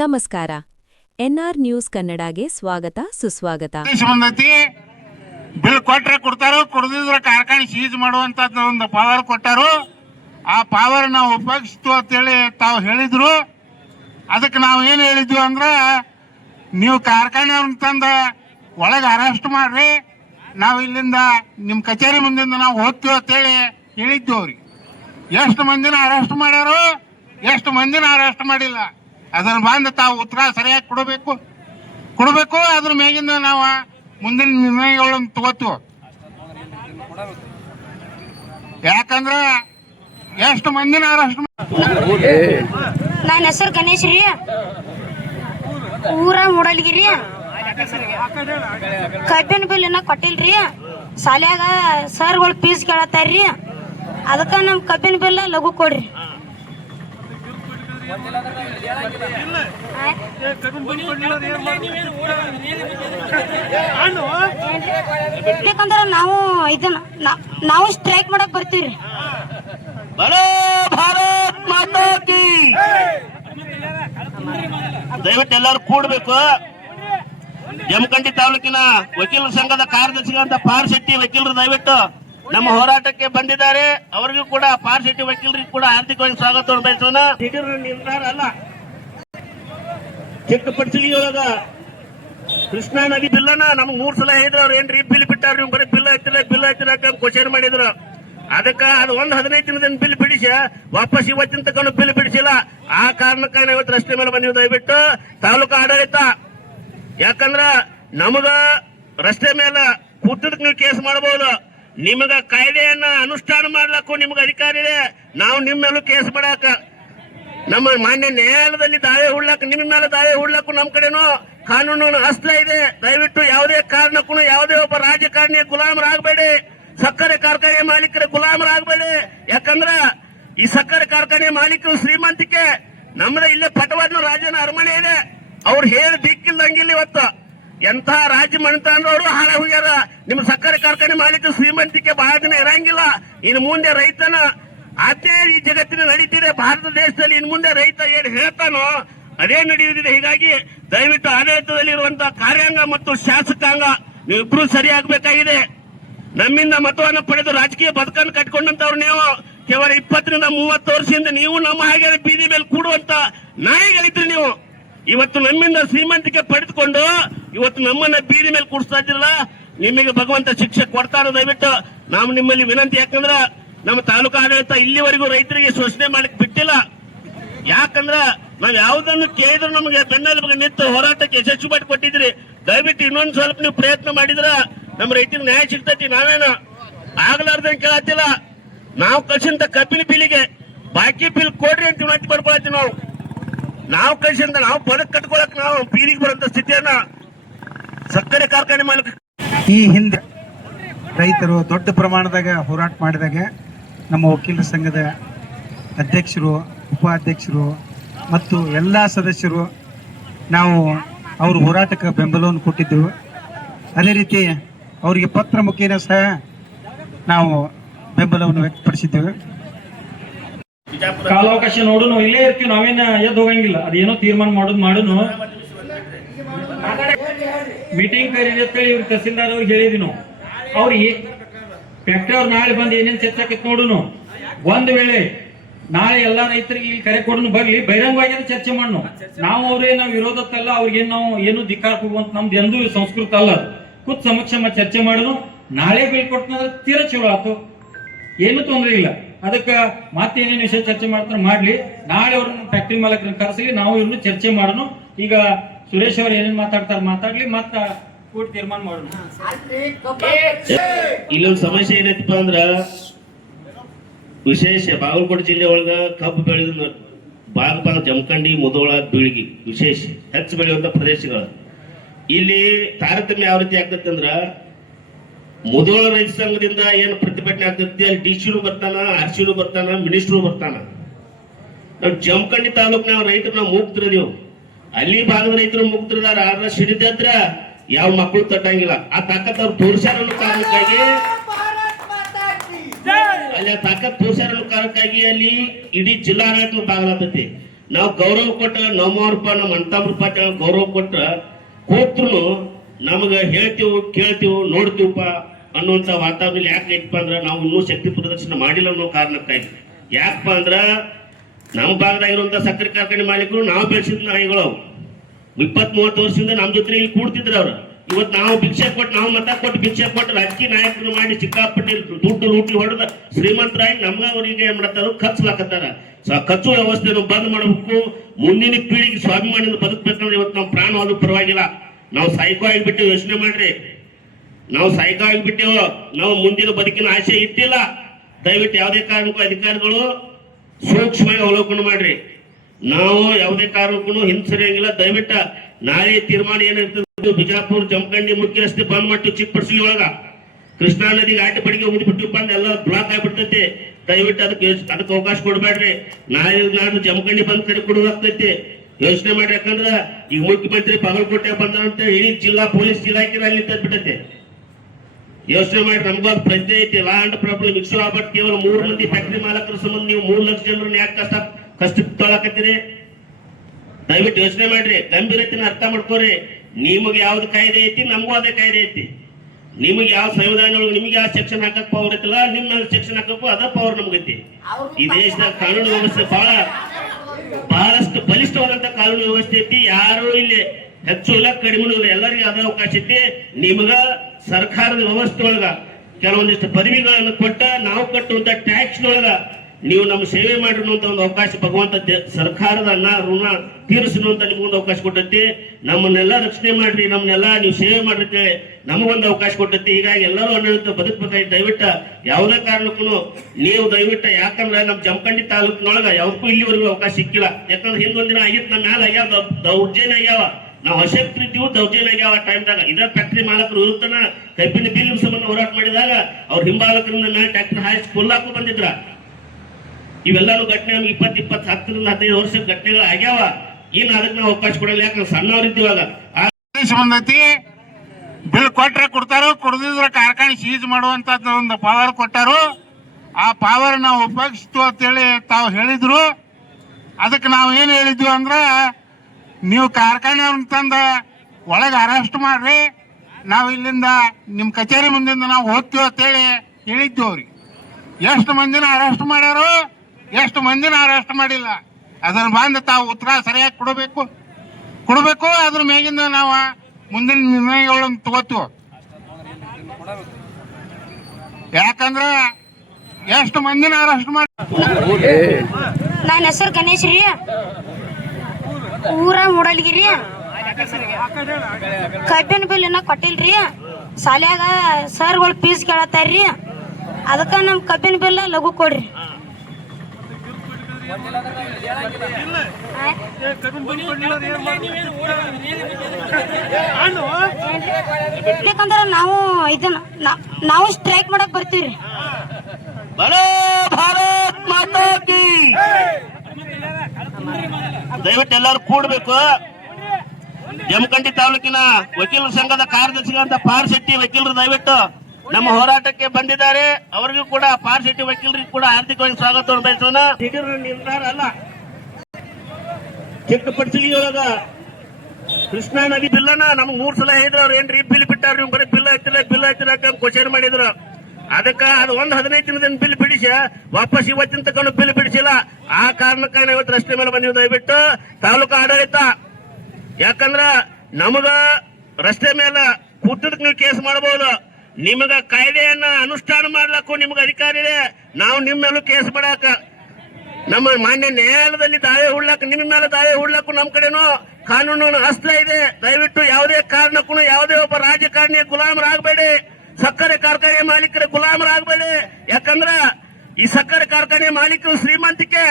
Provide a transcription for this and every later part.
ನಮಸ್ಕಾರ. N R news ಕನ್ನಡಗೆ ಸ್ವಾಗತ ಸುಸ್ವಾಗತ. ಬಿಲ್ ಕೊಟ್ರೆ ಕೊಡ್ತಾರೋ, ಕೊಡದಿದ್ರೆ ಕಾರ್ಖಾನೆ ಸೀಜ್ ಮಾಡುವಂತದ್ದು ಒಂದು ಪವರ್ ಕೊಟ್ಟಾರು. ಆ ಪವರ್ ನಾವು ಉಪಯೋಗಿಸ್ತು ಅಂತೇಳಿ ತಾವು ಹೇಳಿದ್ರು. ಅದಕ್ಕೆ ನಾವು ಏನು ಹೇಳಿದ್ವಿ ಅಂದ್ರೆ, ನೀವು ಕಾರ್ಖಾನೆ ತಂದ ಒಳಗೆ ಅರೆಸ್ಟ್ ಮಾಡ್ರಿ, ನಾವು ಇಲ್ಲಿಂದ ನಿಮ್ಮ ಕಚೇರಿ ಮುಂದಿಂದ ನಾವು ಹೋಗ್ತೀವಿ ಅಂತೇಳಿ ಹೇಳಿದ್ವಿ ಅವ್ರಿಗೆ. ಎಷ್ಟು ಮಂದಿನ ಅರೆಸ್ಟ್ ಮಾಡ್ಯಾರು, ಎಷ್ಟು ಮಂದಿನ ಅರೆಸ್ಟ್ ಮಾಡಿಲ್ಲ, ಅದನ್ನ ಬಂದು ತಾವು ಉತ್ತರ ಸರಿಯಾಗಿ ಕೊಡಬೇಕು. ಅದ್ರ ಮ್ಯಾಗಿಂದ ನಾವು ಮುಂದಿನ ನಿರ್ಣಯಗಳನ್ನು ತಗೋತೀವಿ. ಯಾಕಂದ್ರೆ ಎಷ್ಟು ಮಂದಿನ ಅರೆಸ್ಟ್. ನನ್ನ ಹೆಸರು ಗಣೇಶ್ ರೀ, ಊರ ಮೂಡಲ್ಗಿರಿ. ಕಬ್ಬಿನ ಬಿಲ್ ಇನ್ನ ಕೊಟ್ಟಿಲ್ರಿ. ಶಾಲ್ಯಾಗ ಸರ್ಗಳು ಫೀಸ್ ಕೇಳತ್ತಾರ್ರಿ. ಅದಕ್ಕೆ ನಮ್ ಕಬ್ಬಿನ ಬಿಲ್ ಲಘು ಕೊಡ್ರಿ. ಯಾಕಂದ್ರ ನಾವು ಸ್ಟ್ರೈಕ್ ಮಾಡಕ್ ಬರ್ತೀವ್ರಿ. ದಯವಿಟ್ಟು ಎಲ್ಲರೂ ಕೂಡ್ಬೇಕು. ಜಮಖಂಡಿ ತಾಲೂಕಿನ ವಕೀಲರ ಸಂಘದ ಕಾರ್ಯದರ್ಶಿಗಳಂತ ಪಾರ್ ಶೆಟ್ಟಿ ವಕೀಲರು ದಯವಿಟ್ಟು ನಮ್ಮ ಹೋರಾಟಕ್ಕೆ ಬಂದಿದ್ದಾರೆ. ಅವರಿಗೂ ಕೂಡ ಪಾರ್ ಶೆಟ್ಟಿ ವಕೀಲರಿಗೂ ಕೂಡ ಹಾರ್ದಿಕವಾಗಿ ಸ್ವಾಗತವನ್ನು ಬಯಸೋಣ. ನಿರ್ಧಾರ ಅಲ್ಲ, ಚಿಕ್ಕಪಡಿಸಲಿ ಒಳಗ ಕೃಷ್ಣಾ ನದಿ ಬಿಲ್ಲನ ನಮ್ಗೆ 3 ಸಲ ಹೇಳಿದ್ರು. ಅವ್ರು ಏನ್ರಿ ಬಿಲ್ ಬಿಟ್ಟಾರ್ರಿ, ಬರೀ ಬಿಲ್ ಹತ್ತಿರ ಕ್ವಶನ್ ಮಾಡಿದ್ರು. ಅದಕ್ಕೆ ಅದು 15 ದಿನದಿಂದ ಬಿಲ್ ಬಿಡಿಸಿ ವಾಪಸ್ ಇವತ್ತಿನ ತಗೊಂಡು ಬಿಲ್ ಬಿಡಿಸಿಲ್ಲ. ಆ ಕಾರಣಕ್ಕೆ ನಾವು ಇವತ್ತು ರಸ್ತೆ ಮೇಲೆ ಬಂದಿವಿ. ದಯವಿಟ್ಟು ತಾಲೂಕು ಆಡಳಿತ, ಯಾಕಂದ್ರ ನಮಗ ರಸ್ತೆ ಮೇಲೆ ಕೂತದಕ್ಕೆ ನೀವು ಕೇಸ್ ಮಾಡಬಹುದು. ನಿಮಗ ಕಾಯ್ದೆಯನ್ನ ಅನುಷ್ಠಾನ ಮಾಡ್ಲಕ್ಕೂ ನಿಮ್ಗೆ ಅಧಿಕಾರ ಇದೆ. ನಾವು ನಿಮ್ಮ ಮೇಲೂ ಕೇಸ್ ಮಾಡಾಕ, ನಮ್ಮ ಮಾನ್ಯ ನ್ಯಾಯಾಲಯದಲ್ಲಿ ದಾವೆ ಹೂಡ್ಲಕ್ಕ, ನಿಮ್ಮ ಮೇಲೆ ದಾವೆ ಹೂಡ್ಲಕ್ಕೂ ನಮ್ಮ ಕಡೆನೂ ಕಾನೂನು ಅಸ್ತ್ರ ಇದೆ. ದಯವಿಟ್ಟು ಯಾವುದೇ ಕಾರಣಕ್ಕೂ ಯಾವುದೇ ಒಬ್ಬ ರಾಜಕಾರಣಿ ಗುಲಾಮರಾಗಬೇಡಿ, ಸಕ್ಕರೆ ಕಾರ್ಖಾನೆ ಮಾಲೀಕರ ಗುಲಾಮರಾಗಬೇಡಿ. ಯಾಕಂದ್ರ ಈ ಸಕ್ಕರೆ ಕಾರ್ಖಾನೆ ಮಾಲೀಕರು ಶ್ರೀಮಂತಿಕೆ ನಮ್ಮದ ಇಲ್ಲೇ ಪಟವಾದ ರಾಜನ ಅರಮನೆ ಇದೆ. ಅವ್ರು ಹೇಳಿ ದಿಕ್ಕಿಲ್ದಂಗಿಲ್ಲ. ಇವತ್ತು ಎಂಥ ರಾಜ್ಯ ಮಣಿತಾಂಡ್ರವರು ಹಾಳ ಹೋಗ್ಯಾರ. ನಿಮ್ಮ ಸಕ್ಕರೆ ಕಾರ್ಖಾನೆ ಮಾಲೀಕರು ಶ್ರೀಮಂತಿಕೆ ಬಹಳ ದಿನ ಇರಂಗಿಲ್ಲ. ಇನ್ನು ಮುಂದೆ ರೈತನ ಆಜ್ಞೆ ಈ ಜಗತ್ತಿನ ನಡೀತಿದೆ. ಭಾರತ ದೇಶದಲ್ಲಿ ಇನ್ನು ಮುಂದೆ ರೈತ ಏನ್ ಹೇಳ್ತಾನೋ ಅದೇ ನಡೆಯುತ್ತಿದೆ. ಹೀಗಾಗಿ ದಯವಿಟ್ಟು ಆಡಳಿತದಲ್ಲಿರುವಂತಹ ಕಾರ್ಯಾಂಗ ಮತ್ತು ಶಾಸಕಾಂಗ ನೀವಿಬ್ರು ಸರಿಯಾಗಬೇಕಾಗಿದೆ. ನಮ್ಮಿಂದ ಮತವನ್ನು ಪಡೆದು ರಾಜಕೀಯ ಬದುಕನ್ನು ಕಟ್ಕೊಂಡಂತವ್ರು ನೀವು. ಕೇವಲ 20 ರಿಂದ 30 ವರ್ಷದಿಂದ ನೀವು ನಮ್ಮ ಹಾಗೆ ಬೀದಿ ಮೇಲೆ ಕೂಡುವಂತ ನಾಯಿಗಳಿದ್ರಿ ನೀವು. ಇವತ್ತು ನಮ್ಮಿಂದ ಶ್ರೀಮಂತಿಕೆ ಪಡೆದುಕೊಂಡು ಇವತ್ತು ನಮ್ಮನ್ನ ಬೀದಿ ಮೇಲೆ ಕೂಡಿಸ್ತಾ ಇದ್ರಲ್ಲ, ನಿಮಗೆ ಭಗವಂತ ಶಿಕ್ಷೆ ಕೊಡ್ತಾರ. ದಯವಿಟ್ಟು ನಾವು ನಿಮ್ಮಲ್ಲಿ ವಿನಂತಿ, ಯಾಕಂದ್ರ ನಮ್ಮ ತಾಲೂಕು ಆಡಳಿತ ಇಲ್ಲಿವರೆಗೂ ರೈತರಿಗೆ ಶೋಷಣೆ ಮಾಡಕ್ ಬಿಟ್ಟಿಲ್ಲ. ಯಾಕಂದ್ರ ನಾವ್ ಯಾವ್ದನ್ನು ಕೇಳಿದ್ರು ನಮಗೆ ಬೆನ್ನೆಲುಬು ಬಗ್ಗೆ ನಿಂತು ಹೋರಾಟಕ್ಕೆ ಯಶಸ್ವಿ ಮಾಡಿ ಕೊಟ್ಟಿದ್ರಿ. ದಯವಿಟ್ಟು ಇನ್ನೊಂದು ಸ್ವಲ್ಪ ನೀವು ಪ್ರಯತ್ನ ಮಾಡಿದ್ರ ನಮ್ಮ ರೈತರಿಗೆ ನ್ಯಾಯ ಸಿಗ್ತೈತಿ. ನಾವೇನು ಆಗ್ಲಾರ್ದಂಗೆ ಕೇಳತ್ತಿಲ್ಲ. ನಾವು ಕಳ್ಸಿಂತ ಕಬ್ಬಿನ ಬಿಲ್ಲಿಗೆ ಬಾಕಿ ಬಿಲ್ ಕೊಡ್ರಿ ಅಂತ ವಿನಂತಿ ಮಾಡ್ಕೊಳತ್ತೀವಿ. ನಾವು ಕಳ್ಸಿಂದ ನಾವು ಬದುಕು ಕಟ್ಕೊಳಕ್ ನಾವು ಬೀದಿಗೆ ಬರುವಂತ ಸ್ಥಿತಿಯನ್ನ ಸಕ್ಕರೆ ಕಾರ್ಖಾನೆ ಮಾಲೀಕ. ಈ ಹಿಂದೆ ರೈತರು ದೊಡ್ಡ ಪ್ರಮಾಣದಾಗ ಹೋರಾಟ ಮಾಡಿದಾಗ ನಮ್ಮ ವಕೀಲರ ಸಂಘದ ಅಧ್ಯಕ್ಷರು, ಉಪಾಧ್ಯಕ್ಷರು ಮತ್ತು ಎಲ್ಲ ಸದಸ್ಯರು ನಾವು ಅವ್ರ ಹೋರಾಟಕ್ಕೆ ಬೆಂಬಲವನ್ನು ಕೊಟ್ಟಿದ್ದೆವು. ಅದೇ ರೀತಿ ಅವರಿಗೆ ಪತ್ರ ಮುಖೇನ ಸಹ ನಾವು ಬೆಂಬಲವನ್ನು ವ್ಯಕ್ತಪಡಿಸಿದ್ದೇವೆ. ಕಾಲಾವಕಾಶ ನೋಡುನು, ಇಲ್ಲೇ ಇರ್ತೀವಿ, ನಾವೇನ ಎದ್ದು ಹೋಗಂಗಿಲ್ಲ. ಅದೇನೋ ತೀರ್ಮಾನ ಮಾಡುನು. ಮೀಟಿಂಗ್ ಕರೀರಿ ಅಂತೇಳಿ ಇವ್ರು ತಹಸೀಲ್ದಾರ್ ಅವ್ರಿಗೆ ಹೇಳಿದ್ವಿ ನಾವು. ಅವ್ರಿಗೆ ಫ್ಯಾಕ್ಟ್ರಿ ಅವ್ರು ನಾಳೆ ಬಂದು ಏನೇನು ಚರ್ಚೆ ಆಕೈತಿ ನೋಡುನು. ಒಂದ್ ವೇಳೆ ನಾಳೆ ಎಲ್ಲಾ ರೈತರಿಗೆ ಇಲ್ಲಿ ಕರೆ ಕೊಡನು ಬರ್ಲಿ, ಬಹಿರಂಗವಾಗಿ ಚರ್ಚೆ ಮಾಡೋಣ. ನಾವು ಅವ್ರೇನೋ ವಿರೋಧತ್ತಲ್ಲ, ಅವ್ರಿಗೇನು ನಾವು ಏನು ಧಿಕ್ಕಾರ ಕೊಡುವಂತ ನಮ್ದು ಎಂದೂ ಸಂಸ್ಕೃತ ಅಲ್ಲ. ಕೂತ್ ಸಮಕ್ಷಮ ಚರ್ಚೆ ಮಾಡೋನು. ನಾಳೆ ಬಿಲ್ ಕೊಟ್ಟನಂದ್ರೆ ತೀರಾ ಚಲೋ ಆಯ್ತು, ಏನು ತೊಂದರೆ ಇಲ್ಲ. ಅದಕ್ಕೆ ಮತ್ತೇನೇನು ವಿಷಯ ಚರ್ಚೆ ಮಾಡ್ತಾರೆ ಮಾಡ್ಲಿ. ನಾಳೆ ಅವ್ರನ್ನ ಫ್ಯಾಕ್ಟ್ರಿ ಮಾಲಕರನ್ನ ಕರೆಸಲಿ, ನಾವು ಇವ್ರನ್ನ ಚರ್ಚೆ ಮಾಡೋಣ. ಈಗ ಸುರೇಶ್ ಅವ್ರು ಏನೇನು ಮಾತಾಡ್ಲಿ, ಮತ್ತ ಕೂಡಿ ತೀರ್ಮಾನ ಮಾಡೋಣ. ಇಲ್ಲೊಂದು ಸಮಸ್ಯೆ ಏನೈತಪ್ಪ ಅಂದ್ರ, ವಿಶೇಷ ಬಾಗಲಕೋಟೆ ಜಿಲ್ಲೆ ಒಳಗ ಕಬ್ಬು ಬೆಳೆದ ಭಾಗ ಜಮಖಂಡಿ, ಮುಧೋಳ, ಬೀಳಗಿ ವಿಶೇಷ ಹೆಚ್ಚು ಬೆಳೆಯುವಂತ ಪ್ರದೇಶಗಳು. ಇಲ್ಲಿ ತಾರತಮ್ಯ ಯಾವ ರೀತಿ ಆಗ್ತೈತೆ ಅಂದ್ರ, ಮುಧೋಳ ರೈತ ಸಂಘದಿಂದ ಏನು ಪ್ರತಿಭಟನೆ ಆಗ್ತೈತಿ, ಅಲ್ಲಿ ಡಿಸಿನು ಬರ್ತಾನ, ಆರ್ಸಿನು ಬರ್ತಾನ, ಮಿನಿಸ್ಟ್ರು ಬರ್ತಾನ. ನಾವು ಜಮಖಂಡಿ ತಾಲೂಕಿನ ರೈತರು ನಾವು ಮುಕ್ತರದೀವು. ಅಲ್ಲಿ ಭಾಗದ ರೈತರು ಮುಕ್ತರದಾರ. ಆದ್ರ ಸಿಡಿದ್ರ ಯಾವ ಮಕ್ಕಳು ತಟ್ಟಂಗಿಲ್ಲ. ಆ ತಾಕತ್ ಅವ್ರು ತೋರ್ಸ್ಯಾರ ಅನ್ನೋ ಕಾರಣಕ್ಕಾಗಿ ಅಲ್ಲಿ ಆ ತಾಕತ್ ತೋರ್ಸ್ಯಾರ ಅನ್ನೋ ಕಾರಣಕ್ಕಾಗಿ ಅಲ್ಲಿ ಇಡೀ ಜಿಲ್ಲಾಡಳಿತ ಬಾಗಲಾತೈತಿ. ನಾವು ಗೌರವ ಕೊಟ್ಟ ನಮ್ಮವ್ರಪ್ಪ ನಮ್ಮ ಅಂತಮ್ರಪ್ಪ ಅಂತ ಗೌರವ ಕೊಟ್ಟ ಕೂತ್ರು ನಮಗ ಹೇಳ್ತೀವಿ ಕೇಳ್ತೀವಿ ನೋಡ್ತೀವಪ್ಪ ಅನ್ನುವಂತ ವಾತಾವರಣ ಯಾಕೆ ಐತಪ್ಪ ಅಂದ್ರ ನಾವು ಇನ್ನೂ ಶಕ್ತಿ ಪ್ರದರ್ಶನ ಮಾಡಿಲ್ಲ ಅನ್ನೋ ಕಾರಣಕ್ಕಾಗಿ. ಯಾಕಪ್ಪ ಅಂದ್ರ ನಮ್ಮ ಭಾಗದಾಗಿರುವಂತ ಸಕ್ಕರೆ ಕಾರ್ಖಾನೆ ಮಾಲೀಕರು ನಾವು ಬೆಳೆಸಿದ ನಾಯಿಗಳು 20-30 ವರ್ಷದಿಂದ ನಮ್ಮ ಜೊತೆ ಇಲ್ಲಿ ಕೂಡ್ತಿದ್ರು ಅವ್ರು. ಇವತ್ತು ನಾವು ಭಿಕ್ಷೆ ಕೊಟ್ಟು ನಾವು ಮತ ಕೊಟ್ಟು ಭಿಕ್ಷೆ ಕೊಟ್ಟು ರಾಜಕೀಯ ನಾಯಕರು ಮಾಡಿ ಸಿಕ್ಕಾಪಟ್ಟಿ ದುಡ್ಡು ಲೂಟಿ ಹೊಡೆದ ಶ್ರೀಮಂತರಾಗಿ ನಮ್ಗ ಅವ್ರಿಗೆ ಏನ್ ಮಾಡ್ತಾರ ಖರ್ಚಲಾಕತ್ತಾರ. ಖರ್ಚು ವ್ಯವಸ್ಥೆಯನ್ನು ಬಂದ್ ಮಾಡಬೇಕು. ಮುಂದಿನ ಪೀಳಿಗೆ ಸ್ವಾಭಿಮಾನದಿಂದ ಬದುಕಬೇಕಂದ್ರೆ ಇವತ್ತು ನಾವು ಪ್ರಾಣ ಅದು ಪರವಾಗಿಲ್ಲ. ನಾವು ಸಾಯ್ಕೋ ಆಗಿಬಿಟ್ಟು ಯೋಚನೆ ಮಾಡ್ರಿ. ನಾವು ಸಾಯ್ಕೋ ಆಗಿಬಿಟ್ಟೇವೋ, ನಾವು ಮುಂದಿನ ಬದುಕಿನ ಆಸೆ ಇಟ್ಟಿಲ್ಲ. ದಯವಿಟ್ಟು ಯಾವುದೇ ಕಾರಣಕ್ಕೂ ಅಧಿಕಾರಿಗಳು ಸೂಕ್ಷ್ಮವಾಗಿ ಅವಲೋಕನ ಮಾಡ್ರಿ. ನಾವು ಯಾವುದೇ ಕಾರಣಕ್ಕೂ ಹಿಂಸರಿಯಂಗಿಲ್ಲ. ದಯವಿಟ್ಟು ನಾಳೆ ತೀರ್ಮಾನ ಏನಿರ್ತದೆ, ಬಿಜಾಪುರ ಜಮಖಂಡಿ ಮುಖ್ಯ ರಸ್ತೆ ಬಂದ್ ಮಾಡ್ತೀವಿ. ಚಿಕ್ಕಪಡಿಸಲಿ ಒಳಗ ಕೃಷ್ಣಾ ನದಿಗೆ ಆಟ ಬಡಿಗೆ ಮುಗಿದ್ಬಿಟ್ಟು ಬಂದ್ ಎಲ್ಲ ಬ್ಲಾಕ್ ಆಗ್ಬಿಡ್ತೈತಿ. ದಯವಿಟ್ಟು ಅದಕ್ಕೆ ಅವಕಾಶ ಕೊಡ್ಬೇಡ್ರಿ. ನಾಳೆ ಜಮಖಂಡಿ ಬಂದ್ ಕಡೆ ಕೊಡೋದಾಗ್ತೈತಿ. ಯೋಚನೆ ಮಾಡ್ರಿ. ಯಾಕಂದ್ರ ಈಗ ಮುಖ್ಯಮಂತ್ರಿ ಬಾಗಲಕೋಟೆ ಬಂದಂತ ಇಡೀ ಜಿಲ್ಲಾ ಪೊಲೀಸ್ ಇಲಾಖೆ ಅಲ್ಲಿ ತಂದ್ಬಿಟ್ಟೈತಿ. ಯೋಚನೆ ಮಾಡಿ. ನಮ್ಗೊಂದು ಪ್ರಶ್ನೆ ಐತಿ. ಲಾ ಅಂಡ್ ಪ್ರಾಬ್ಲಮ್ ಇಶ್ಯೂ ಆಗ್ಬಿಟ್ಟು ಕೇವಲ 3 ಮಂದಿ ಫ್ಯಾಕ್ಟರಿ ಮಾಲಕರ ಸಂಬಂಧ ನೀವು 3 ಲಕ್ಷ ಜನರನ್ನ ಯಾಕೆ ಕಷ್ಟ ತೊಳಕತ್ತೀರಿ? ದಯವಿಟ್ಟು ಯೋಚನೆ ಮಾಡ್ರಿ. ಗಂಭೀರತೆನ ಅರ್ಥ ಮಾಡ್ಕೋರಿ. ನಿಮಗೆ ಯಾವ್ದು ಕಾಯ್ದೆ ಐತಿ, ನಮಗೂ ಅದೇ ಕಾಯ್ದೆ ಐತಿ. ನಿಮಗೆ ಯಾವ ಸಂವಿಧಾನ ಒಳಗೆ ನಿಮ್ಗೆ ಯಾವ ಸೆಕ್ಷನ್ ಹಾಕಕ್ ಪವರ್ ಐತಿಲ್ಲ, ನಿಮ್ ಮೇಲೆ ಸೆಕ್ಷನ್ ಹಾಕಕ್ಕೂ ಅದ ಪವರ್ ನಮ್ಗೈತಿ. ಈ ದೇಶದಾಗ ಕಾನೂನು ವ್ಯವಸ್ಥೆ ಬಹಳಷ್ಟು ಬಲಿಷ್ಠವಾದಂತ ಕಾನೂನು ವ್ಯವಸ್ಥೆ ಐತಿ. ಯಾರು ಇಲ್ಲಿ ಹೆಚ್ಚು ಇಲ್ಲ ಕಡಿಮೆ ಇಲ್ಲ, ಎಲ್ಲರಿಗೂ ಅದ ಅವಕಾಶ ಐತಿ. ನಿಮಗ ಸರ್ಕಾರದ ವ್ಯವಸ್ಥೆ ಒಳಗ ಕೆಲವೊಂದಿಷ್ಟು ಪದವಿಗಳನ್ನು ಕೊಟ್ಟ ನಾವು ಕಟ್ಟುವಂತ ಟ್ಯಾಕ್ಸ್ ಒಳಗ ನೀವು ನಮ್ಮ ಸೇವೆ ಮಾಡಿರುವಂತ ಒಂದು ಅವಕಾಶ ಭಗವಂತ ಸರ್ಕಾರದ ಋಣ ತೀರಿಸುವಂತ ನಿಮ್ಗೊಂದು ಅವಕಾಶ ಕೊಟ್ಟೈತಿ. ನಮ್ಮನ್ನೆಲ್ಲ ರಕ್ಷಣೆ ಮಾಡ್ರಿ, ನಮ್ಮನ್ನೆಲ್ಲ ನೀವು ಸೇವೆ ಮಾಡಿದ್ರೆ ನಮಗೊಂದು ಅವಕಾಶ ಕೊಟ್ಟೈತಿ. ಹೀಗಾಗಿ ಎಲ್ಲರೂ ಅನ್ನೋದು ಬದುಕಬೇಕಾಗಿ ದಯವಿಟ್ಟು ಯಾವುದೇ ಕಾರಣಕ್ಕೂ ನೀವು ದಯವಿಟ್ಟು, ಯಾಕಂದ್ರೆ ನಮ್ಮ ಜಮಖಂಡಿ ತಾಲೂಕಿನೊಳಗ ಯಾವಕ್ಕೂ ಇಲ್ಲಿವರೆಗೂ ಅವಕಾಶ ಸಿಕ್ಕಿಲ್ಲ. ಯಾಕಂದ್ರೆ ಹಿಂದೊಂದಿನ ಆಗಿತ್ತು, ನಮ್ಮ ಮ್ಯಾಲ ಆಗ್ಯಾವ ದೌರ್ಜನ್ಯ ಆಗ್ಯಾವ. ನಾವು ಅಶಕ್ತಿ ಇದ್ದೀವಿ, ದೌರ್ಜನ್ಯ ಆಗ್ಯಾವ. ಟೈಮ್ದಾಗ ಇದ್ರ ಫ್ಯಾಕ್ಟರಿ ಮಾಲಕರು ವಿರುದ್ಧನ ಕಬ್ಬಿನ ಬಿಲ್ ಸಂಬಂಧ ಹೋರಾಟ ಮಾಡಿದಾಗ ಅವ್ರ ಹಿಂಬಾಲಕರಿಂದ ಮೇಲೆ ಟ್ಯಾಕ್ಟರ್ ಹಾಯಿಸಿ ಕೊಲ್ಲಾಕು ಬಂದಿದ್ರ. ಇವೆಲ್ಲಾನು ಘಟನೆ ನಮ್ಗೆ 20-15 ವರ್ಷದ ಘಟನೆಗಳು ಆಗ್ಯಾವ. ಇನ್ನು ಅದಕ್ಕೆ ನಾವು ಅವಕಾಶ ಕೊಡಲ್ಲ. ಯಾಕಂದ್ರೆ ಸಣ್ಣವ್ರಿದ್ದೀವಾಗ ಬಂದೈತಿ. ಬಿಲ್ ಕೊಟ್ರೆ ಕೊಡ್ತಾರೋ, ಕೊಡದಿದ್ರ ಕಾರ್ಖಾನೆ ಸೀಜ್ ಮಾಡುವಂತದ್ದು ಒಂದು ಪವರ್ ಕೊಟ್ಟಾರು. ಆ ಪವರ್ ನಾವು ಉಪಯೋಗಿಸ್ತು ಅಂತೇಳಿ ತಾವು ಹೇಳಿದ್ರು. ಅದಕ್ಕೆ ನಾವು ಏನ್ ಹೇಳಿದ್ವಿ ಅಂದ್ರ, ನೀವು ಕಾರ್ಖಾನೆ ತಂದ ಒಳಗೆ ಅರೆಸ್ಟ್ ಮಾಡ್ರಿ, ನಾವು ಇಲ್ಲಿಂದ ನಿಮ್ ಕಚೇರಿ ಮುಂದಿಂದ ನಾವು ಹೋಗ್ತೀವಿ ಅಂತೇಳಿ ಹೇಳಿದ್ವಿ ಅವ್ರಿಗೆ. ಎಷ್ಟು ಮಂದಿನ ಅರೆಸ್ಟ್ ಮಾಡ್ಯಾರು, ಎಷ್ಟು ಮಂದಿನ ಅರೆಸ್ಟ್ ಮಾಡಿಲ್ಲ, ಅದನ್ನ ಬಂದು ತಾವು ಉತ್ತರ ಸರಿಯಾಗಿ ಕೊಡಬೇಕು. ಅದ್ರ ಮೇಗಿಂದ ನಾವು ಮುಂದಿನ ನಿರ್ಣಯಗಳನ್ನು ತಗೋತೀವಿ. ಯಾಕಂದ್ರೆ ಎಷ್ಟು ಮಂದಿನ ಅರೆಸ್ಟ್ ಮಾಡಿ. ನನ್ನ ಹೆಸರು ಗಣೇಶ್ ರೀ, ಊರ ಮೂಡಲ್ಗಿರಿ. ಕಬ್ಬಿನ ಬಿಲ್ ಇನ್ನ ಕೊಟ್ಟಿಲ್ರಿ. ಶಾಲ್ಯಾಗ ಸರ್ಗಳು ಫೀಸ್ ಕೇಳತ್ತಾರ್ರಿ. ಅದಕ್ಕ ನಮ್ ಕಬ್ಬಿನ ಬಿಲ್ ಲಘು ಕೊಡ್ರಿ. ಯಾಕಂದ್ರ ನಾವು ಸ್ಟ್ರೈಕ್ ಮಾಡಕ್ ಬರ್ತೀವ್ರಿ. ಭಾರತ್ ಮಾತಾ ಕಿ. ದಯವಿಟ್ಟು ಎಲ್ಲರೂ ಕೂಡ್ಬೇಕು. ಜಮಖಂಡಿ ತಾಲೂಕಿನ ವಕೀಲರ ಸಂಘದ ಕಾರ್ಯದರ್ಶಿಗಳಂತ ಪಾರ್ ಶೆಟ್ಟಿ ವಕೀಲರು ದಯವಿಟ್ಟು ನಮ್ಮ ಹೋರಾಟಕ್ಕೆ ಬಂದಿದ್ದಾರೆ. ಅವರಿಗೂ ಕೂಡ ಪಾರ್ ಶೆಟ್ಟಿ ವಕೀಲರಿಗೂ ಕೂಡ ಹಾರ್ದಿಕವಾಗಿ ಸ್ವಾಗತವನ್ನು ಬಯಸೋಣ. ನಿರ್ಧಾರ ಅಲ್ಲ. ಚಿಕ್ಕಪಡಿಸಲಿ ಒಳಗ ಕೃಷ್ಣಾ ನದಿ ಬಿಲ್ಲನ ನಮ್ಗೆ 3 ಸಲ ಹೇಳಿದ್ರು. ಅವ್ರು ಏನ್ರಿ ಬಿಲ್ ಬಿಟ್ಟಾರ್ರಿ, ಬರೀ ಬಿಲ್ ಹತ್ತಿರ ಕ್ವಶನ್ ಮಾಡಿದ್ರು. ಅದಕ್ಕ ಅದು 15 ದಿನದಿಂದ ಬಿಲ್ ಬಿಡಿಸಿ ವಾಪಸ್ ಇವತ್ತಿನ ತಗೊಂಡು ಬಿಲ್ ಬಿಡಿಸಿಲ್ಲ. ಆ ಕಾರಣಕ್ಕೆ ನಾವು ಇವತ್ತು ರಸ್ತೆ ಮೇಲೆ ಬಂದಿವಿ. ದಯವಿಟ್ಟು ತಾಲೂಕು ಆಡಳಿತ, ಯಾಕಂದ್ರ ನಮಗ ರಸ್ತೆ ಮೇಲೆ ಕೂತದಕ್ಕೆ ನೀವು ಕೇಸ್ ಮಾಡಬಹುದು. ನಿಮಗ ಕಾಯ್ದೆಯನ್ನ ಅನುಷ್ಠಾನ ಮಾಡ್ಲಕ್ಕೂ ನಿಮ್ಗೆ ಅಧಿಕಾರ ಇದೆ. ನಾವು ನಿಮ್ಮ ಮೇಲೂ ಕೇಸ್ ಮಾಡಾಕ, ನಮ್ಮ ಮಾನ್ಯ ನ್ಯಾಯಾಲಯದಲ್ಲಿ ದಾವೆ ಹೂಡ್ಲಕ್ಕ, ನಿಮ್ಮ ಮೇಲೆ ದಾವೆ ಹೂಡ್ಲಕ್ಕೂ ನಮ್ಮ ಕಡೆನೂ ಕಾನೂನು ಅಸ್ತ್ರ ಇದೆ. ದಯವಿಟ್ಟು ಯಾವುದೇ ಕಾರಣಕ್ಕೂ ಯಾವುದೇ ಒಬ್ಬ ರಾಜಕಾರಣಿ ಗುಲಾಮರಾಗಬೇಡಿ, ಸಕ್ಕರೆ ಕಾರ್ಖಾನೆ ಮಾಲೀಕರ ಗುಲಾಮರಾಗಬೇಡಿ. ಯಾಕಂದ್ರ ಈ ಸಕ್ಕರೆ ಕಾರ್ಖಾನೆ ಮಾಲೀಕರು ಶ್ರೀಮಂತಿಕೆ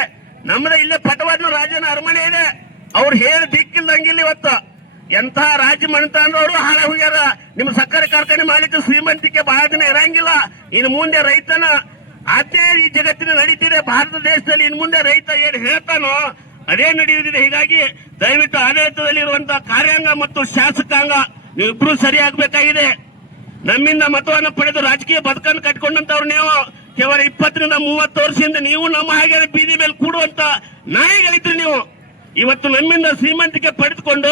ನಮ್ಮದ ಇಲ್ಲೇ ಪಟವಾದ ರಾಜನ ಅರಮನೆ ಇದೆ. ಅವ್ರು ಹೇಳಿ ದಿಕ್ಕಿಲ್ದಂಗಿಲ್ಲ. ಇವತ್ತು ಎಂಥ ರಾಜ್ಯ ಮಣಿತಾಂಡ್ರವರು ಹಾಳ ಹೋಗ್ಯಾರ. ನಿಮ್ಮ ಸಕ್ಕರೆ ಕಾರ್ಖಾನೆ ಮಾಲೀಕರು ಶ್ರೀಮಂತಿಕೆ ಬಹಳ ದಿನ ಇರಂಗಿಲ್ಲ. ಇನ್ನು ಮುಂದೆ ರೈತನ ಅದೇ ಈ ಜಗತ್ತಿನ ನಡೀತಿದೆ. ಭಾರತ ದೇಶದಲ್ಲಿ ಇನ್ನು ಮುಂದೆ ರೈತ ಏನ್ ಹೇಳ್ತಾನೋ ಅದೇ ನಡೆಯುತ್ತಿದೆ. ಹೀಗಾಗಿ ದಯವಿಟ್ಟು ಆಡಳಿತದಲ್ಲಿ ಇರುವಂತಹ ಕಾರ್ಯಾಂಗ ಮತ್ತು ಶಾಸಕಾಂಗ ನೀವಿಬ್ರು ಸರಿಯಾಗಬೇಕಾಗಿದೆ. ನಮ್ಮಿಂದ ಮತವನ್ನು ಪಡೆದು ರಾಜಕೀಯ ಬದುಕನ್ನು ಕಟ್ಕೊಂಡಂತವ್ರು ನೀವು ಕೇವಲ 20-30 ವರ್ಷದಿಂದ ನೀವು ನಮ್ಮ ಹಾಗೆ ಬೀದಿ ಮೇಲೆ ಕೂಡುವಂತ ನಾಯಿಗಳಿದ್ರಿ. ನೀವು ಇವತ್ತು ನಮ್ಮಿಂದ ಶ್ರೀಮಂತಿಕೆ ಪಡೆದುಕೊಂಡು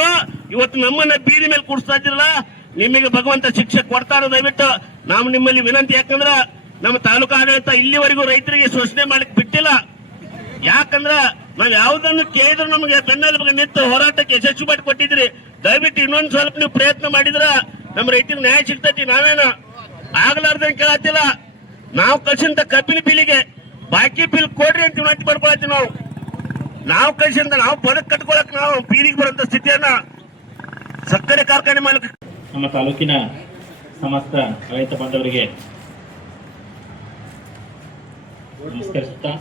ಇವತ್ತು ನಮ್ಮನ್ನ ಬೀದಿ ಮೇಲೆ ಕೂಡಿಸ್ತಾ ಇದ್ದಿರಲ್ಲ, ನಿಮಗೆ ಭಗವಂತ ಶಿಕ್ಷೆ ಕೊಡ್ತಾರ. ದಯವಿಟ್ಟು ನಾವು ನಿಮ್ಮಲ್ಲಿ ವಿನಂತಿ, ಯಾಕಂದ್ರ ನಮ್ಮ ತಾಲೂಕು ಆಡಳಿತ ಇಲ್ಲಿವರೆಗೂ ರೈತರಿಗೆ ಶೋಷಣೆ ಮಾಡಕ್ ಬಿಟ್ಟಿಲ್ಲ. ಯಾಕಂದ್ರ ನಾವ್ ಯಾವ್ದನ್ನು ಕೇಳಿದ್ರು ನಮಗೆ ಬೆನ್ನೆಲುಬಿಗೆ ನಿಂತು ಹೋರಾಟಕ್ಕೆ ಯಶಸ್ವಿ ಮಾಡಿ ಕೊಟ್ಟಿದ್ರಿ. ದಯವಿಟ್ಟು ಇನ್ನೊಂದ್ ಸ್ವಲ್ಪ ನೀವು ಪ್ರಯತ್ನ ಮಾಡಿದ್ರ ನಮ್ಮ ರೈತರಿಗೆ ನ್ಯಾಯ ಸಿಗ್ತೈತಿ. ನಾವೇನು ಆಗ್ಲಾರ್ದಂಗೆ ಕೇಳತ್ತಿಲ್ಲ. ನಾವು ಕಳ್ಸಿಂತ ಕಬ್ಬಿನ ಬಿಲ್ಲಿಗೆ ಬಾಕಿ ಬಿಲ್ ಕೊಡ್ರಿ ಅಂತ ವಿನಂತಿ ಮಾಡ್ಕೊಳತ್ತೀವಿ. ನಾವು ಕಳ್ಸಿಂದ ನಾವು ಬದುಕು ಕಟ್ಕೊಳಕ್ ನಾವು ಬೀದಿಗೆ ಬರುವಂತ ಸ್ಥಿತಿಯನ್ನ ಸಕ್ಕರೆ ಕಾರ್ಖಾನೆ ಮಾಲಕ ನಮ್ಮ ತಾಲೂಕಿನ ಸಮಸ್ತ ರೈತ ಬಾಂಧವರಿಗೆ ನಮಸ್ಕರಿಸುತ್ತಾ,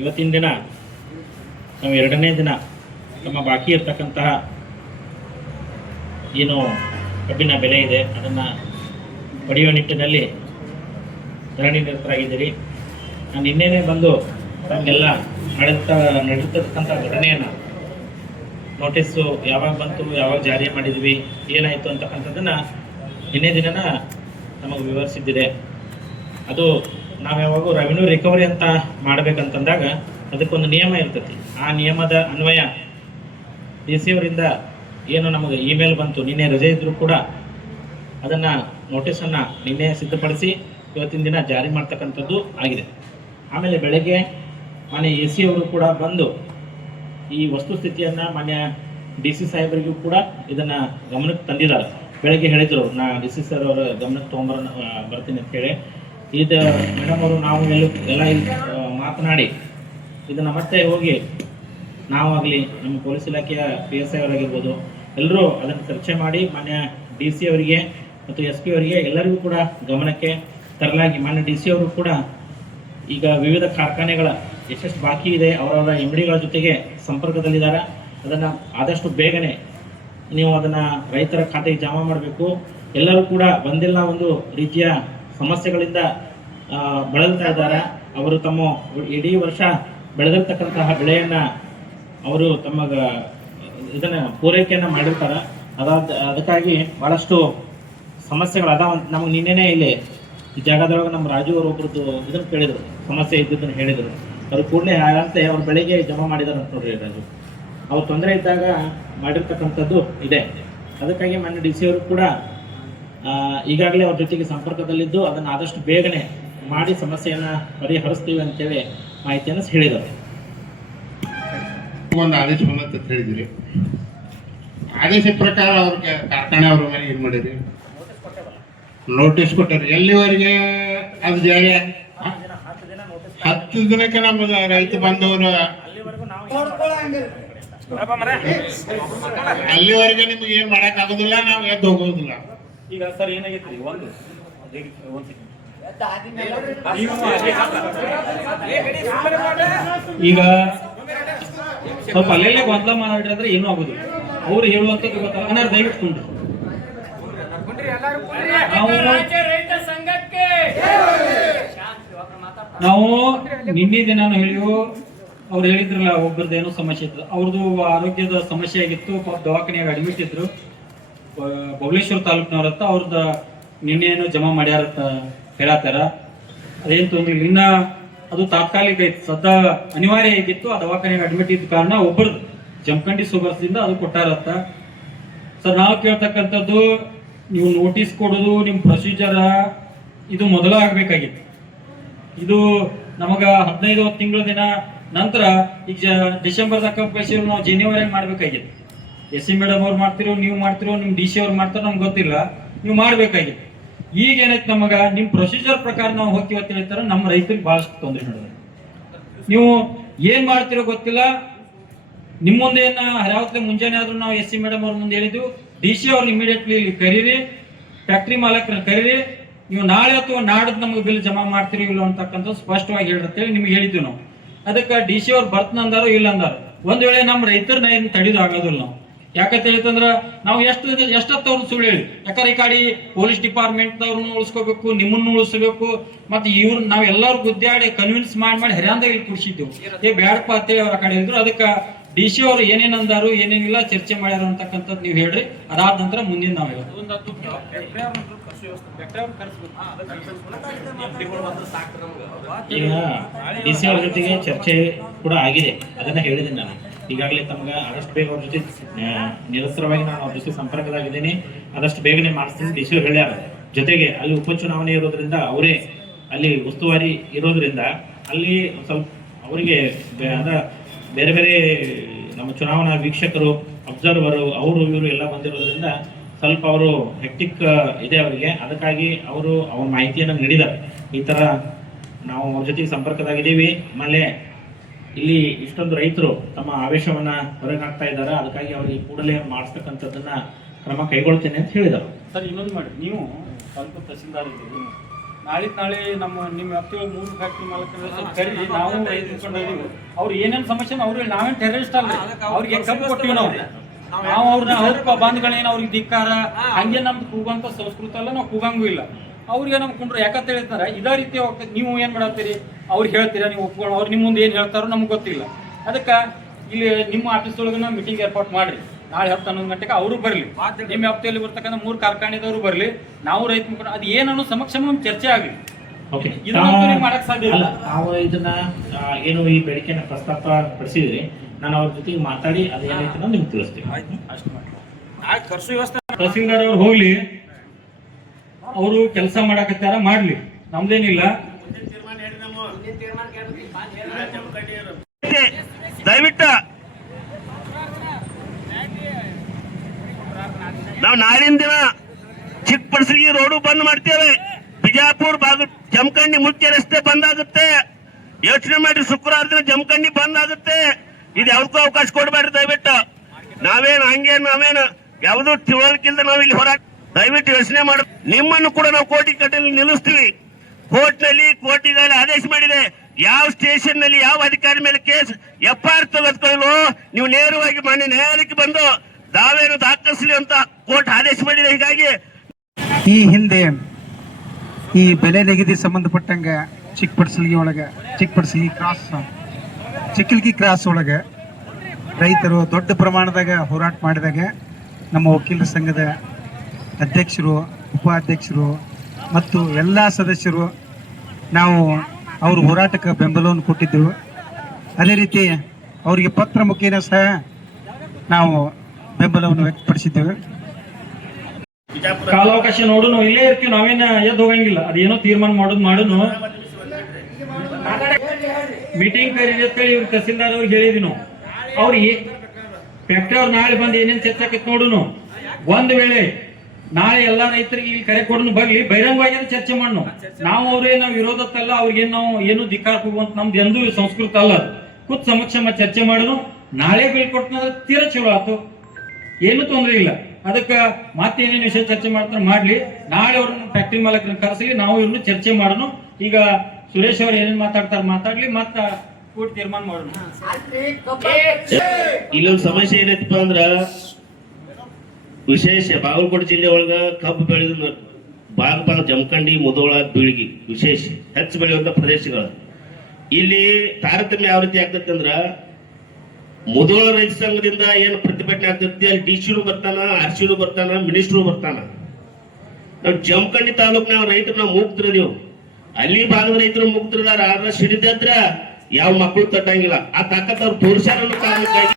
ಇವತ್ತಿನ ದಿನ ನಾವು 2ನೇ ದಿನ ನಮ್ಮ ಬಾಕಿ ಇರ್ತಕ್ಕಂತಹ ಏನು ಕಬ್ಬಿನ ಬೆಲೆ ಇದೆ ಅದನ್ನು ಪಡೆಯುವ ನಿಟ್ಟಿನಲ್ಲಿ ಧರಣಿ ನಿರತರಾಗಿದ್ದೀರಿ. ನಾನು ನಿನ್ನೆನೇ ಬಂದು ನಮಗೆಲ್ಲ ನಡೀತಕ್ಕಂಥ ಘಟನೆಯನ್ನು ನೋಟಿಸು ಯಾವಾಗ ಬಂತು, ಯಾವಾಗ ಜಾರಿ ಮಾಡಿದ್ವಿ, ಏನಾಯಿತು ಅಂತಕ್ಕಂಥದ್ದನ್ನು ನಿನ್ನೆ ದಿನನ ನಮಗೆ ವಿವರಿಸಿದ್ದಿದೆ. ಅದು ನಾವು ಯಾವಾಗೂ ರೆವಿನ್ಯೂ ರಿಕವರಿ ಅಂತ ಮಾಡಬೇಕಂತಂದಾಗ ಅದಕ್ಕೊಂದು ನಿಯಮ ಇರ್ತೈತಿ. ಆ ನಿಯಮದ ಅನ್ವಯ DC ಅವರಿಂದ ಏನು ನಮಗೆ ಇಮೇಲ್ ಬಂತು, ನಿನ್ನೆ ರಜೆ ಇದ್ದರೂ ಕೂಡ ಅದನ್ನು ನೋಟಿಸನ್ನು ನಿನ್ನೆ ಸಿದ್ಧಪಡಿಸಿ ಇವತ್ತಿನ ದಿನ ಜಾರಿ ಮಾಡ್ತಕ್ಕಂಥದ್ದು ಆಗಿದೆ. ಆಮೇಲೆ ಬೆಳಗ್ಗೆ ಮಾನ್ಯ AC ಅವರು ಕೂಡ ಬಂದು ಈ ವಸ್ತುಸ್ಥಿತಿಯನ್ನು ಮಾನ್ಯ DC ಸಾಹೇಬರಿಗೂ ಕೂಡ ಇದನ್ನು ಗಮನಕ್ಕೆ ತಂದಿದ್ದಾರೆ. ಬೆಳಗ್ಗೆ ಹೇಳಿದರು, ನಾ DC ಸರ್ ಅವರ ಗಮನಕ್ಕೆ ಬರ್ತೀನಿ ಅಂತ ಹೇಳಿ. ಇದು ಮೇಡಮ್ ಅವರು ನಾವು ಎಲ್ಲ ಮಾತನಾಡಿ ಇದನ್ನು ಮತ್ತೆ ಹೋಗಿ ನಾವಾಗಲಿ ನಮ್ಮ ಪೊಲೀಸ್ ಇಲಾಖೆಯ PSI ಅವರಾಗಿರ್ಬೋದು ಎಲ್ಲರೂ ಅದನ್ನು ಚರ್ಚೆ ಮಾಡಿ ಮಾನ್ಯ DC ಅವರಿಗೆ ಮತ್ತು SP ಅವರಿಗೆ ಎಲ್ಲರಿಗೂ ಕೂಡ ಗಮನಕ್ಕೆ ತರಲಾಗಿ ಮಾನ್ಯ DC ಅವರು ಕೂಡ ಈಗ ವಿವಿಧ ಕಾರ್ಖಾನೆಗಳ ಎಷ್ಟೆಷ್ಟು ಬಾಕಿ ಇದೆ ಅವರವರ MDಗಳ ಜೊತೆಗೆ ಸಂಪರ್ಕದಲ್ಲಿದ್ದಾರೆ. ಅದನ್ನು ಆದಷ್ಟು ಬೇಗನೆ ನೀವು ಅದನ್ನು ರೈತರ ಖಾತೆಗೆ ಜಮಾ ಮಾಡಬೇಕು. ಎಲ್ಲರೂ ಕೂಡ ಒಂದಿಲ್ಲ ಒಂದು ರೀತಿಯ ಸಮಸ್ಯೆಗಳಿಂದ ಬಳಲ್ತಾ ಇದ್ದಾರೆ. ಅವರು ತಮ್ಮ ಇಡೀ ವರ್ಷ ಬೆಳೆದಿರ್ತಕ್ಕಂತಹ ಬೆಳೆಯನ್ನು ಅವರು ತಮ್ಮ ಇದನ್ನು ಪೂರೈಕೆಯನ್ನು ಮಾಡಿರ್ತಾರೆ. ಅದಕ್ಕಾಗಿ ಭಾಳಷ್ಟು ಸಮಸ್ಯೆಗಳದಾವ. ನಮಗೆ ನಿನ್ನೆನೇ ಇಲ್ಲಿ ಈ ಜಾಗದೊಳಗೆ ನಮ್ಮ ರಾಜು ಅವರು ಒಬ್ರದ್ದು ಇದನ್ನು ಕೇಳಿದರು, ಸಮಸ್ಯೆ ಇದ್ದದನ್ನು ಹೇಳಿದರು. ಅವ್ರು ಕೂಡಲೇ ಹಾಗಂತೆ ಅವ್ರ ಬೆಳೆಗೆ ಜಮಾ ಮಾಡಿದಾರೆ ಅಂತ ನೋಡ್ರಿ ರಾಜು. ಅವ್ರು ತೊಂದರೆ ಇದ್ದಾಗ ಮಾಡಿರ್ತಕ್ಕಂಥದ್ದು ಇದೆ. ಅದಕ್ಕಾಗಿ ಮಾನ್ಯ DC ಅವರು ಕೂಡ ಈಗಾಗಲೇ ಅವ್ರ ಜೊತೆಗೆ ಸಂಪರ್ಕದಲ್ಲಿದ್ದು ಅದನ್ನು ಆದಷ್ಟು ಬೇಗನೆ ಮಾಡಿ ಸಮಸ್ಯೆಯನ್ನು ಪರಿಹರಿಸ್ತೀವಿ ಅಂತೇಳಿ ಮಾಹಿತಿಯನ್ನು ಹೇಳಿದ್ದಾರೆ. ಒಂದು ಆದೇಶ ಬಂದಂತ ಹೇಳಿದಿರಿ. ಆದೇಶ ಪ್ರಕಾರ ಅವ್ರಿಗೆ ಕಾರ್ಖಾನೆ ಅವ್ರ ಮೇಲೆ ಏನ್ ಮಾಡಿರಿ? ನೋಟಿಸ್ ಕೊಟ್ಟರಿ. ಎಲ್ಲಿವರೆಗೆ ಅದು ಜಾರಿ? 10 ದಿನಕ್ಕೆ ನಮ್ಮ ರೈತ ಬಂದವರು ಅಲ್ಲಿವರೆಗೆ ನಿಮ್ಗೆ ಏನ್ ಮಾಡಕ್ ಆಗೋದಿಲ್ಲ, ನಾವು ಎದ್ದು ಹೋಗೋದಿಲ್ಲ. ಈಗ ಸರ್ ಏನಾಗೈತ್ರಿ, ಈಗ ಸ್ವಲ್ಪ ಅಲ್ಲೆಲ್ಲೇ ಗೊಂದಲ ಮಾಡಿದ್ರೆ ಅಂದ್ರೆ ಏನೂ ಆಗುದಿಲ್ಲ. ಅವ್ರು ಹೇಳುವಂಥದ್ದು ಗೊತ್ತಾಗ ದಯವಿಟ್ಟು ನಾವು ನಿನ್ನೆ ದಿನ ಹೇಳಿವು. ಅವ್ರು ಹೇಳಿದ್ರಲ್ಲ ಒಬ್ಬರದ್ದು ಏನೋ ಸಮಸ್ಯೆ ಇತ್ತು, ಅವ್ರದ್ದು ಆರೋಗ್ಯದ ಸಮಸ್ಯೆ ಆಗಿತ್ತು, ದವಾಖಾನೆಯಾಗ ಅಡ್ಮಿಟ್ ಇದ್ರು. ಬಬಲೇಶ್ವರ ತಾಲೂಕಿನವ್ರತ್ತ ಅವ್ರದ್ದು ನಿನ್ನೆ ಏನೋ ಜಮಾ ಮಾಡ್ಯಾರತ್ತ ಹೇಳತ್ತಾರ. ಅದೇನು ತೊಂದ್ರೆ ಇನ್ನ ಅದು ತಾತ್ಕಾಲಿಕ ಐತಿ, ಸದಾ ಅನಿವಾರ್ಯ ಆಗಿತ್ತು. ಆ ದವಾಖಾನೆಗೆ ಅಡ್ಮಿಟ್ ಇದ್ದ ಕಾರಣ ಒಬ್ಬರದು ಜಮಖಂಡಿ ಸುಗರ್ಸಿಂದ ಅದು ಕೊಟ್ಟಾರತ್ತ. ಸರ್ ನಾವು ಕೇಳ್ತಕ್ಕಂಥದ್ದು, ನೀವು ನೋಟಿಸ್ ಕೊಡೋದು ನಿಮ್ಮ ಪ್ರೊಸೀಜರ್ ಇದು ಮೊದಲ ಆಗ್ಬೇಕಾಗಿತ್ತು. ಇದು ನಮಗ 15 ತಿಂಗಳ ದಿನ ನಂತರ ಈಗ ಡಿಸೆಂಬರ್ದಾಗ ಕಂಪಲ್ಸರಿ ನಾವು ಜನವರಿ ಮಾಡ್ಬೇಕಾಗಿತ್ತು. SC ಮೇಡಮ್ ಅವ್ರು ಮಾಡ್ತಿರೋ, ನೀವು ಮಾಡ್ತಿರೋ, ನಿಮ್ DC ಅವ್ರು ಮಾಡ್ತಾರೋ ನಮ್ಗೆ ಗೊತ್ತಿಲ್ಲ, ನೀವು ಮಾಡ್ಬೇಕಾಗಿತ್ತು. ಈಗ ಏನೈತಿ, ನಮಗ ನಿಮ್ ಪ್ರೊಸೀಜರ್ ಪ್ರಕಾರ ನಾವು ಹೋಗ್ತೀವಿ ಅಂತ ಹೇಳ್ತಾರೆ. ನಮ್ಮ ರೈತರಿಗೆ ಬಹಳಷ್ಟು ತೊಂದರೆ ನಡೆದ. ನೀವು ಏನ್ ಮಾಡ್ತಿರೋ ಗೊತ್ತಿಲ್ಲ. ನಿಮ್ಮ ಮುಂದೆ ಯಾವತ್ತೇ ಮುಂಜಾನೆ ಆದ್ರೂ ನಾವು SC ಮೇಡಮ್ ಅವ್ರ ಮುಂದೆ ಹೇಳಿದ್ವಿ, DC ಅವ್ರನ್ನ ಇಮಿಡಿಯೇಟ್ಲಿ ಇಲ್ಲಿ ಕರೀರಿ, ಫ್ಯಾಕ್ಟ್ರಿ ಮಾಲಕರನ್ನ ಕರೀರಿ, ನೀವು ನಾಳೆ ಅಥವಾ ನಾಡದ್ ನಮಗೆ ಬಿಲ್ ಜಮಾ ಮಾಡ್ತೀರಿ ಇಲ್ಲ ಅಂತಕ್ಕಂಥ ಸ್ಪಷ್ಟವಾಗಿ ಹೇಳಿರ್ತೇವೆ ನಿಮ್ಗೆ ಹೇಳಿದ್ವಿ ನಾವು. ಅದಕ್ಕೆ DC ಅವ್ರು ಬರ್ತನಂದಾರೋ ಇಲ್ಲ ಅಂದಾರ. ಒಂದ್ ವೇಳೆ ನಮ್ಮ ರೈತರನ್ನ ಏನು ತಡೆದು ಆಗೋದಿಲ್ಲ ನಾವು. ಯಾಕಂತ ಹೇಳಿತಂದ್ರ ನಾವು ಎಷ್ಟೊತ್ತವ್ರನ್ನ ಸುಳ್ಳು ಹೇಳಿ, ಯಾಕಂದ್ರೆ ಈ ಕಡೆ ಪೊಲೀಸ್ ಡಿಪಾರ್ಟ್ಮೆಂಟ್ ಅವ್ರನ್ನ ಉಳಿಸ್ಕೋಬೇಕು, ನಿಮ್ಮನ್ನು ಉಳಿಸ್ಬೇಕು, ಮತ್ತೆ ಇವ್ರು ನಾವ್ ಎಲ್ಲರೂ ಗುದ್ದಾಡಿ ಕನ್ವಿನ್ಸ್ ಮಾಡಿ ಹರ್ಯಾಂದಾಗ ಇಲ್ಲಿ ಕುಡ್ಸಿದ್ದೆವು. ಬ್ಯಾಡಪ್ಪ ಅಂತೇಳಿ ಅವ್ರ ಕಡೆ ಹೇಳಿದ್ರು. ಅದಕ್ಕೆ DC ಅವರು ಏನೇನ್ ಅಂದಾರು ಏನೇನಿಲ್ಲ ಚರ್ಚೆ ಮಾಡ್ಯಾರ ಅಂತಕ್ಕಂಥದ್ದು ನೀವು ಹೇಳ್ರಿ. ಅದಾದ ನಂತರ ಮುಂದಿನ ನಾವು ಈಗ DC ಅವ್ರ ಜೊತೆಗೆ ಚರ್ಚೆ ಕೂಡ ಆಗಿದೆ, ಅದನ್ನ ಹೇಳಿದ್ದೀನಿ ನಾನು. ಈಗಾಗಲೇ ತಮಗೆ ಆದಷ್ಟು ಬೇಗ ಅವ್ರ ಜೊತೆ ನಿರಸ್ತ್ರವಾಗಿ ನಾನು ಅವ್ರ ಜೊತೆ ಸಂಪರ್ಕದಾಗಿದ್ದೀನಿ. ಆದಷ್ಟು ಬೇಗನೆ ಮಾಡಿಸ್ತೀನಿ ಡಿ.ಸಿ ಅವ್ರು ಹೇಳ್ಯಾರ. ಜೊತೆಗೆ ಅಲ್ಲಿ ಉಪಚುನಾವಣೆ ಇರೋದ್ರಿಂದ ಅವರೇ ಅಲ್ಲಿ ಉಸ್ತುವಾರಿ ಇರೋದ್ರಿಂದ ಅಲ್ಲಿ ಸ್ವಲ್ಪ ಅವರಿಗೆ ಬೇರೆ ಬೇರೆ ನಮ್ಮ ಚುನಾವಣಾ ವೀಕ್ಷಕರು, ಅಬ್ಸರ್ವರು, ಅವರು ಇವರು ಎಲ್ಲ ಬಂದಿರೋದ್ರಿಂದ ಸ್ವಲ್ಪ ಅವರು ಹೆಕ್ಟಿಕ್ ಇದೆ ಅವರಿಗೆ. ಅದಕ್ಕಾಗಿ ಅವರು ಅವ್ರ ಮಾಹಿತಿಯನ್ನು ನೀಡಿದ್ದಾರೆ. ಈ ಥರ ನಾವು ಅವ್ರ ಜೊತೆಗೆ ಸಂಪರ್ಕದಾಗಿದ್ದೀವಿ. ಆಮೇಲೆ ಇಲ್ಲಿ ಇಷ್ಟೊಂದು ರೈತರು ತಮ್ಮ ಆವೇಶವನ್ನ ಹೊರಗೆ ಹಾಕ್ತಾ ಇದ್ದಾರೆ. ಅದಕ್ಕಾಗಿ ಅವರಿಗೆ ಕೂಡಲೇ ಮಾಡಿಸ್ತಕ್ಕಂಥದ್ದನ್ನ ಕ್ರಮ ಕೈಗೊಳ್ತೇನೆ ಅಂತ ಹೇಳಿದರು. ಸರ್ ಇನ್ನೊಂದು ಮಾಡಿ, ನೀವು ಸ್ವಲ್ಪ ತಹಸೀಲ್ದಾರ್ ಇದ್ದೀವಿ, ನಾಳೆ ನಿಮ್ಮ ವ್ಯಾಪ್ತಿಯೊಳಗೆ 3 ಫ್ಯಾಕ್ಟ್ರಿ ಮಾಲಕರು ಸ್ವಲ್ಪ ಕರೀರಿ. ನಾವು ರೈತರು ಅವ್ರು ಏನೇನು ಸಮಸ್ಯೆ ಅವ್ರಿಗೆ ನಾವೇನು ಟೆರರಿಸ್ಟ್ ಅಲ್ಲ, ಅವ್ರಿಗೆ ಕಬ್ಬು ಕೊಟ್ಟಿವಿ ನಾವು ಅವ್ರ ಬಾಂಧಗಳೇನು ಅವ್ರಿಗೆ ಧಿಕ್ಕಾರ ಹಂಗೆ ನಮ್ದು ಕೂಗಂತ ಸಂಸ್ಕೃತ ಅಲ್ಲ, ನಾವು ಕೂಗಂಗೂ ಇಲ್ಲ. ಅವ್ರಿಗೆ ನಮ್ಗೆ ಕುಂಡ್ರು ಯಾಕಂತ ಹೇಳ್ತಾರೆ ಇದೇ ರೀತಿ ನೀವು ಏನ್ ಮಾಡತ್ತೀರಿ, ಅವ್ರಿಗೆ ಹೇಳ್ತೀರಾ, ನೀವು ಒಪ್ಕೊಂಡು ಅವ್ರು ನಿಮ್ಮ ಮುಂದೆ ಏನು ಹೇಳ್ತಾರೋ ನಮ್ಗೆ ಗೊತ್ತಿಲ್ಲ. ಅದಕ್ಕೆ ಇಲ್ಲಿ ನಿಮ್ಮ ಆಫೀಸ್ ಒಳಗೆ ಮೀಟಿಂಗ್ ಏರ್ಪಾಟ್ ಮಾಡ್ರಿ. ನಾಳೆ 10-11 ಗಂಟೆಗೆ ಅವರು ಬರಲಿ, ನಿಮ್ಮ ವ್ಯಾಪ್ತಿಯಲ್ಲಿ ಬರ್ತಕ್ಕಂಥ 3 ಕಾರ್ಖಾನೆದವರು ಬರಲಿ, ನಾವು ರೈತ ಮುಖಂಡ ಅದು ಏನನ್ನೋ ಸಮಕ್ಷಮ ಚರ್ಚೆ ಆಗಲಿ. ಮಾಡಕ್ ಸಾಧ್ಯ ಇಲ್ಲ. ನಾವು ಇದನ್ನ ಏನು ಈ ಬೇಡಿಕೆನ ಪ್ರಸ್ತಾಪ ಪಡಿಸಿದ್ರಿ, ನಾನು ಅವ್ರ ಜೊತೆಗೆ ಮಾತಾಡಿ ಅದೇನೈತೆ ನಿಮ್ಗೆ ತಿಳಿಸ್ತೀವಿ. ಅಷ್ಟು ಮಾಡಿ ತಹಸೀಲ್ದಾರ್ ಅವ್ರು ಹೋಗ್ಲಿ, ಅವರು ಕೆಲಸ ಮಾಡಕತ್ತಾರ ಮಾಡ್ಲಿ, ನಮ್ದೇನಿಲ್ಲ. ದಯವಿಟ್ಟು ನಾವು ನಾಳಿನ ದಿನ ಚಿಕ್ಕಪಡಸಗಿ ರೋಡು ಬಂದ್ ಮಾಡ್ತೇವೆ. ಬಿಜಾಪುರ ಜಮಖಂಡಿ ಮುಖ್ಯ ರಸ್ತೆ ಬಂದ್ ಆಗುತ್ತೆ. ಯೋಚನೆ ಮಾಡಿ ಶುಕ್ರವಾರ ದಿನ ಜಮಖಂಡಿ ಬಂದ್ ಆಗುತ್ತೆ. ಇದು ಯಾವ್ದಕ್ಕೂ ಅವಕಾಶ ಕೊಡಬೇಡ್ರಿ ದಯವಿಟ್ಟು. ನಾವೇನು ಯಾವ್ದು ತಿಳುವಳಿಕಿಲ್ದ ನಾವು ಇಲ್ಲಿ ಹೋರಾಟ ದಯವಿಟ್ಟು ಯೋಚನೆ ಮಾಡ. ನಿಮ್ಮನ್ನು ಕೂಡ ನಾವು ಕೋರ್ಟಿ ಕಟ್ಟಲ್ಲಿ ನಿಲ್ಲಿಸ್ತೀವಿ. ಕೋರ್ಟಿನಲ್ಲಿ ಆದೇಶ ಮಾಡಿದೆ, ಯಾವ ಸ್ಟೇಷನ್ ನಲ್ಲಿ ಯಾವ ಅಧಿಕಾರಿ ಮೇಲೆ ಕೇಸ್ FIR ತೆಗೆದುಕೊಳ್ಳಲು ನೀವು ನೇರವಾಗಿ ಮಾನ್ಯ ನ್ಯಾಯಾಲಯಕ್ಕೆ ಬಂದು ದಾವೆಯನ್ನು ದಾಖಲಿಸಲಿ ಅಂತ ಕೋರ್ಟ್ ಆದೇಶ ಮಾಡಿದೆ. ಹೀಗಾಗಿ ಈ ಹಿಂದೆ ಈ ಬೆಲೆ ನಿಗದಿ ಸಂಬಂಧಪಟ್ಟಂಗ ಚಿಕ್ಕಲ್ಗಿ ಕ್ರಾಸ್ ಒಳಗೆ ರೈತರು ದೊಡ್ಡ ಪ್ರಮಾಣದಾಗ ಹೋರಾಟ ಮಾಡಿದಾಗ ನಮ್ಮ ವಕೀಲರ ಸಂಘದ ಅಧ್ಯಕ್ಷರು, ಉಪಾಧ್ಯಕ್ಷರು ಮತ್ತು ಎಲ್ಲ ಸದಸ್ಯರು ನಾವು ಅವ್ರ ಹೋರಾಟಕ್ಕೆ ಬೆಂಬಲವನ್ನು ಕೊಟ್ಟಿದ್ದೆವು. ಅದೇ ರೀತಿ ಅವರಿಗೆ ಪತ್ರ ಮುಖೇನ ಸಹ ನಾವು ಬೆಂಬಲವನ್ನು ವ್ಯಕ್ತಪಡಿಸಿದ್ದೇವೆ. ಕಾಲಾವಕಾಶ ನೋಡುನು, ಇಲ್ಲೇ ಇರ್ತೀವಿ, ನಾವೇನ ಎದ್ದು ಹೋಗಂಗಿಲ್ಲ. ಅದೇನೋ ತೀರ್ಮಾನ ಮಾಡುನು. ಮೀಟಿಂಗ್ ಕರೀರಿ ಅಂತೇಳಿ ಇವ್ರು ತಹಸೀಲ್ದಾರ್ ಅವ್ರಿಗೆ ಹೇಳಿದಿನು. ಅವ್ರಿಗೆ ಫ್ಯಾಕ್ಟ್ರಿ ಅವ್ರು ನಾಳೆ ಬಂದು ಏನೇನು ಚರ್ಚೆ ಆಕೈತಿ ನೋಡುನು. ಒಂದ್ ವೇಳೆ ನಾಳೆ ಎಲ್ಲಾ ರೈತರಿಗೆ ಇಲ್ಲಿ ಕರೆ ಕೊಡನು ಬರ್ಲಿ, ಬಹಿರಂಗವಾಗಿ ಚರ್ಚೆ ಮಾಡೋಣ. ನಾವು ಅವ್ರೇನೋ ವಿರೋಧತ್ತಲ್ಲ, ಅವ್ರಿಗೇನು ನಾವು ಏನು ಧಿಕ್ಕಾರ ಹೋಗುವಂತ ನಮ್ದು ಎಂದೂ ಸಂಸ್ಕೃತ ಅಲ್ಲ. ಕೂತ್ ಸಮಕ್ಷಮ ಚರ್ಚೆ ಮಾಡೋನು. ನಾಳೆ ಬೀಳ್ಕೊಟ್ನಂದ್ರೆ ತೀರಾ ಚಲೋ ಆಯ್ತು, ಏನು ತೊಂದರೆ ಇಲ್ಲ. ಅದಕ್ಕೆ ಮತ್ತೇನೇನು ವಿಷಯ ಚರ್ಚೆ ಮಾಡ್ತಾರೆ ಮಾಡ್ಲಿ. ನಾಳೆ ಅವ್ರನ್ನ ಫ್ಯಾಕ್ಟ್ರಿ ಮಾಲಕರನ್ನ ಕರೆಸಲಿ, ನಾವು ಇವ್ರನ್ನ ಚರ್ಚೆ ಮಾಡೋಣ. ಈಗ ಸುರೇಶ್ ಅವ್ರು ಏನೇನು ಮಾತಾಡ್ಲಿ, ಮತ್ತ ಕೂಡಿ ತೀರ್ಮಾನ ಮಾಡೋಣ. ಇಲ್ಲೊಂದು ಸಮಸ್ಯೆ ಏನೈತಪ್ಪ ಅಂದ್ರ, ವಿಶೇಷ ಬಾಗಲಕೋಟೆ ಜಿಲ್ಲೆ ಒಳಗ ಕಬ್ಬು ಬೆಳೆದ ಭಾಗ ಜಮಖಂಡಿ, ಮುಧೋಳ, ಬೀಳ್ಗಿ ವಿಶೇಷ ಹೆಚ್ಚು ಬೆಳೆಯುವಂತ ಪ್ರದೇಶಗಳು. ಇಲ್ಲಿ ತಾರತಮ್ಯ ಯಾವ ರೀತಿ ಆಗ್ತೈತೆ ಅಂದ್ರ, ಮುಧೋಳ ರೈತ ಸಂಘದಿಂದ ಏನು ಪ್ರತಿಭಟನೆ ಆಗ್ತೈತಿ, ಅಲ್ಲಿ DC ಬರ್ತಾನ, RC ಬರ್ತಾನ, ಮಿನಿಸ್ಟ್ರು ಬರ್ತಾನ. ನಾವು ಜಮಖಂಡಿ ತಾಲೂಕಿನ ರೈತರು ನಾವು ಮುಕ್ತರದೀವು. ಅಲ್ಲಿ ಭಾಗದ ರೈತರು ಮುಕ್ತರದಾರ. ಆದ್ರೆ ಸಿಡಿದ್ರ ಯಾವ ಮಕ್ಕಳು ತಟ್ಟಂಗಿಲ್ಲ. ಆ ತಾಕತ್ ಅವ್ರು ತೋರಿಸ್ಯಾರ ಕಾರಣಕ್ಕಾಗಿ